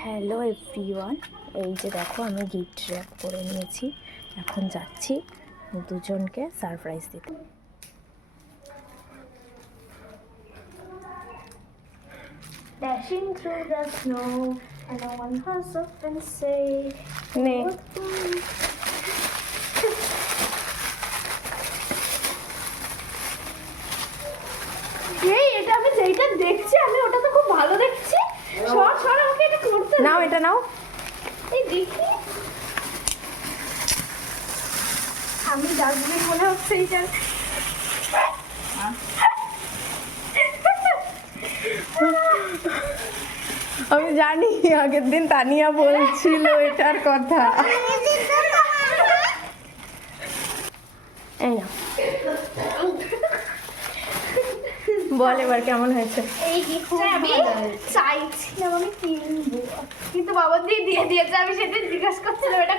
Hello everyone, এই যে দেখো আমি গিফট র্যাপ করে নিয়েছি। এখন যাচ্ছি দুজনকে সারপ্রাইজ দিতে। Dashing through the snow, and no one has often say, নে এই এটা আমি যেটা দেখছি আমি ওটা তো খুব ভালো দেখছি। সর সর, আমাকে এটা করতে দে। নাও, এটা নাও। এই দেখি আমি ডাস্টবিন মনে হচ্ছে এইটা। আমি জানি আগের দিন তানিয়া বলছিল এটার কথা। এই না, বল এবার কেমন হয়েছে। এই গিফটটা আমি চাইছিলাম আমি কিনবো, কিন্তু বাবা দিয়ে দিয়েছে। আমি সেটা জিজ্ঞাসা করছিলাম এটা